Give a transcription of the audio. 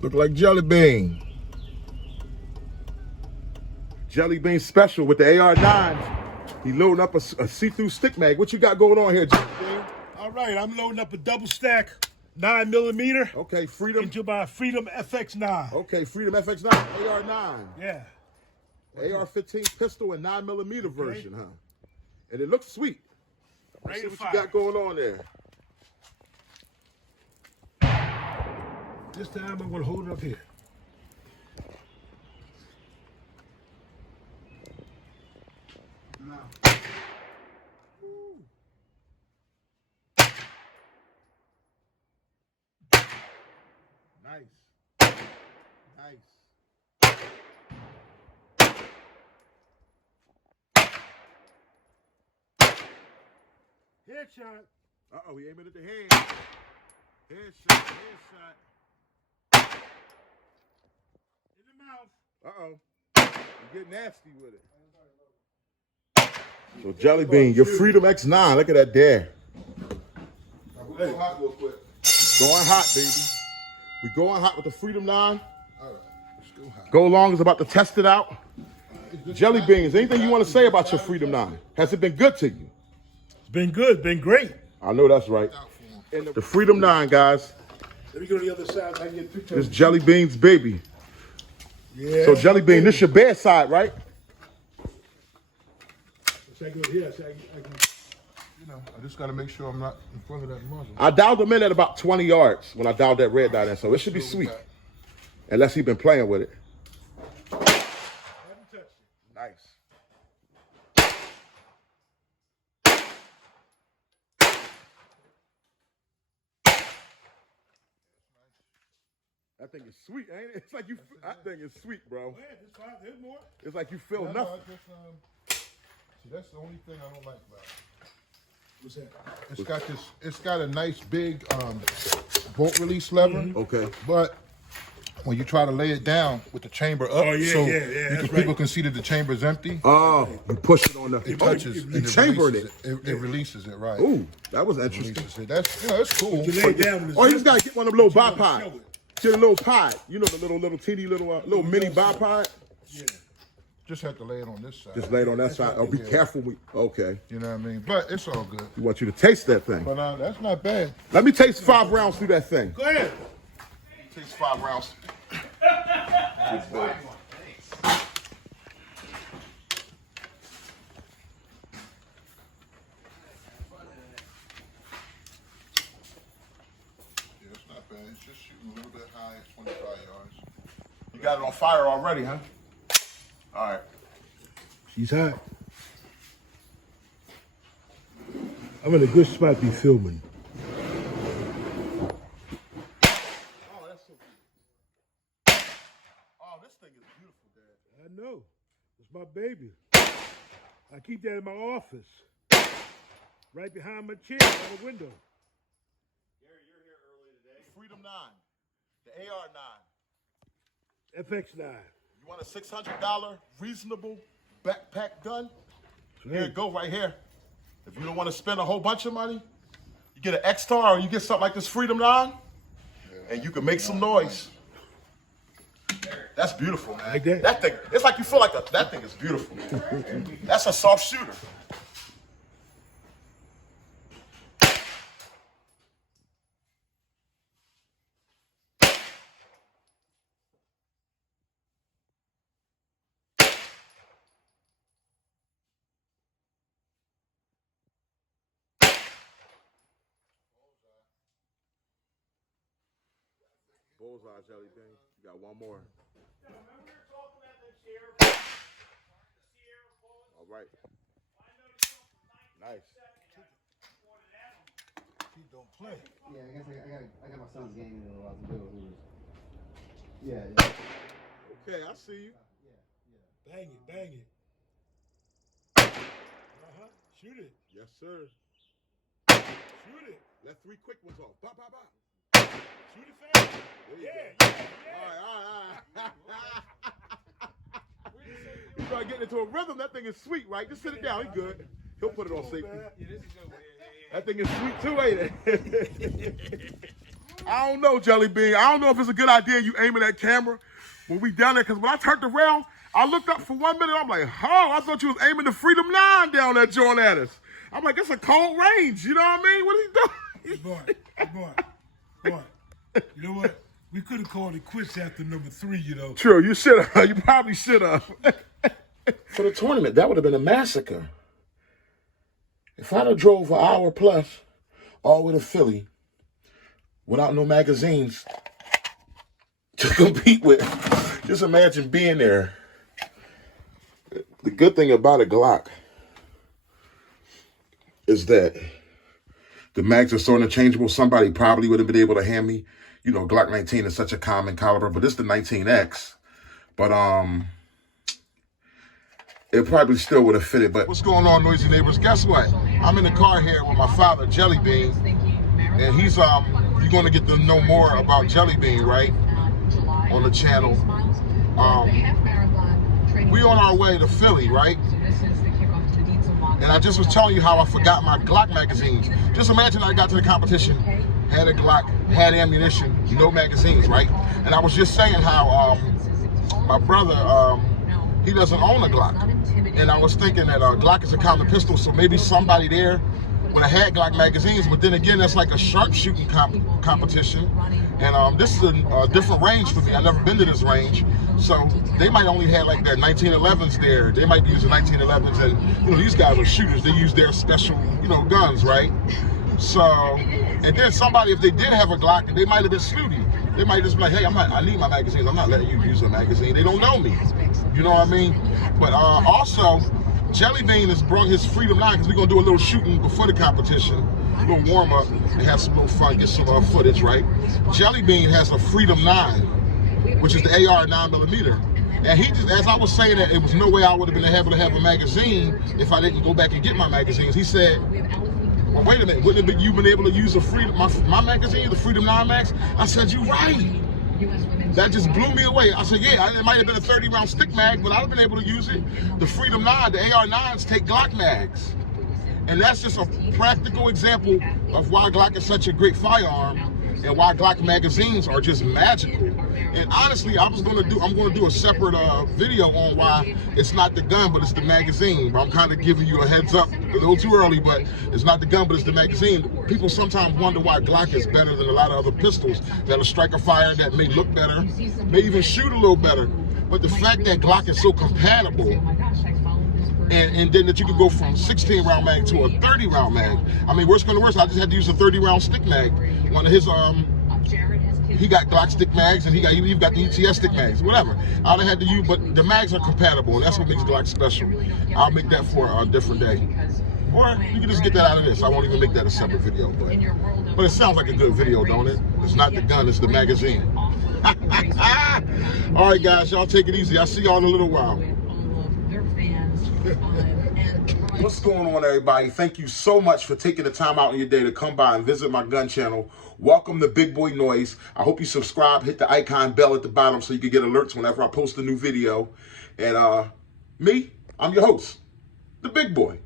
Look like Jelly Bean. Jelly Bean special with the AR9. He loading up a see-through stick mag. What you got going on here, Jelly Bean? All right, I'm loading up a double stack 9mm. Okay, Freedom. Into my Freedom FX9. Okay, Freedom FX9, AR9. Yeah. AR-15 pistol and 9mm version, huh? And it looks sweet. Ready See to what fire. you got going on there. This time I'm gonna hold it up here. Nice. Nice. Headshot. Uh-oh, he aiming at the head. Headshot, headshot. In the mouth. Uh-oh. You get nasty with it. So Jelly Bean, your Freedom X9. Look at that there. Go hot real quick. Going hot, baby. We going hot with the Freedom 9. All right, let's go hot. Go Long is about to test it out. Jelly Beans, anything you want to say about your Freedom 9? Has it been good to you? It's been good, been great. I know that's right. And the Freedom 9, guys, Let me go to the other side so I can get a picture. is Jelly Bean's baby. Yeah. So Jelly Bean, this your bedside, right? So I go here, so I can. You know, I just got to make sure I'm not in front of that muzzle. I dialed him in at about 20 yards when I dialed that red dot in, so it should be sweet. Unless he's been playing with it. I haven't touched it. Nice. That thing is sweet, ain't it? It's like you. That thing is sweet, bro. Go ahead, there's five, there's more. It's like you feel No, nothing. see, that's the only thing I don't like about it. What's that? It's got this. It's got a nice big bolt release lever. Okay. But when you try to lay it down with the chamber up, Oh, yeah, so yeah, you that's people right. can see that the chamber's empty. Oh, you push it on the. It touches you and chambered releases it. It releases it, right? Ooh, that was interesting. Releases it. That's that's cool. You lay it down with Oh, you just gotta get one of them little But you wanna bipod. show it. Get a little pod. You know the little teeny little mini bipod. Yeah. Just have to lay it on this side. Just lay it on that side. Oh, be careful. Okay. You know what I mean? But it's all good. We want you to taste that thing. But that's not bad. Let me taste 5 rounds through that thing. Go ahead. Taste 5 rounds. Yeah, it's not bad. It's just shooting a little bit high at 25 yards. You got it on fire already, huh? All right. She's hot. I'm in a good spot to be filming. Oh, that's so good. Oh, this thing is beautiful, Dad. I know. It's my baby. I keep that in my office. Right behind my chair by the window. Gary, you're here early today. Freedom 9. The AR9. FX9. You want a $600 reasonable backpack gun? Here it go right here. If you don't want to spend a whole bunch of money, you get an X-Tar or you get something like this Freedom 9, and you can make some noise. That's beautiful, man. Like that? That thing, it's like you feel like that thing is beautiful. That's a soft shooter. Bullseye, Jelly Bean. You got one more. All right. Nice. She don't play. Yeah, I guess I got my son's game in a while to do it. Yeah, yeah. Okay, I see you. Bang it, bang it. Shoot it. Yes, sir. Shoot it. Let 3 quick ones off. Bop, bop, bop. Shoot it fast. There you Yeah, go. yeah, All right. You start getting into a rhythm. That thing is sweet, right? Just sit it down. He good. He'll put it on safety. Yeah, this is good. That thing is sweet too, ain't it? I don't know, Jelly Bean. I don't know if it's a good idea you aiming that camera when we down there, because when I turned around, I looked up for 1 minute. I'm like, oh, I thought you was aiming the Freedom 9 down that joint at us. I'm like, it's a cold range. You know what I mean? What are you doing? Boy. You know what? We could have called it quits after number 3, you know. True, you should have. You probably should have. For the tournament, that would have been a massacre. If I'd have drove an hour plus all the way to Philly without no magazines to compete with, just imagine being there. The good thing about a Glock is that the mags are so interchangeable. Somebody probably would have been able to hand me, you know, Glock 19 is such a common caliber, but it's the 19X. But it probably still would have fitted. But what's going on, noisy neighbors? Guess what? I'm in the car here with my father, Jelly Bean, and he's you're going to get to know more about Jelly Bean, right, on the channel. We on our way to Philly, right? And I just was telling you how I forgot my Glock magazines. Just imagine I got to the competition, had a Glock, had ammunition, no magazines, right? And I was just saying how my brother, he doesn't own a Glock. And I was thinking that Glock is a common pistol, so maybe somebody there would have had Glock magazines, but then again, that's like a sharpshooting competition. And this is a different range for me. I've never been to this range. So they might only have like their 1911s there. They might be using 1911s, and you know, these guys are shooters. They use their special, you know, guns, right? So, and then somebody, if they did have a Glock, they might have been snooty. They might just be like, hey, I need my magazines. I'm not letting you use a magazine. They don't know me. You know what I mean? But also, Jelly Bean has brought his Freedom 9 because we're going to do a little shooting before the competition, a little warm up, and have some little fun, get some footage, right? Jelly Bean has a Freedom 9, which is the AR9mm. And he just, as I was saying that, it was no way I would have been able to have a magazine if I didn't go back and get my magazines. He said, well, wait a minute, wouldn't it be you been able to use my magazine, the Freedom 9 Max? I said, you're right. That just blew me away. I said, yeah, it might have been a 30-round stick mag, but I'd have been able to use it. The Freedom 9, the AR9s take Glock mags. And that's just a practical example of why Glock is such a great firearm and why Glock magazines are just magical. And honestly, I'm going to do a separate video on why it's not the gun, but it's the magazine. But I'm kind of giving you a heads up, a little too early, but it's not the gun, but it's the magazine. People sometimes wonder why Glock is better than a lot of other pistols that'll strike a fire, that may look better, may even shoot a little better. But the fact that Glock is so compatible, and then that you can go from 16-round mag to a 30-round mag. I mean, worst come to worst, I just had to use a 30-round stick mag. One of his, he got Glock stick mags, and he got the ETS stick mags, whatever. I'd have had to use, but the mags are compatible, and that's what makes Glock special. I'll make that for a different day. Or you can just get that out of this. I won't even make that a separate video, but it sounds like a good video, don't it? It's not the gun, it's the magazine. All right, guys, y'all take it easy. I'll see y'all in a little while. What's going on, everybody? Thank you so much for taking the time out in your day to come by and visit my gun channel. Welcome to Big Boy Noise. I hope you subscribe, hit the icon bell at the bottom so you can get alerts whenever I post a new video. And me, I'm your host, the Big Boy.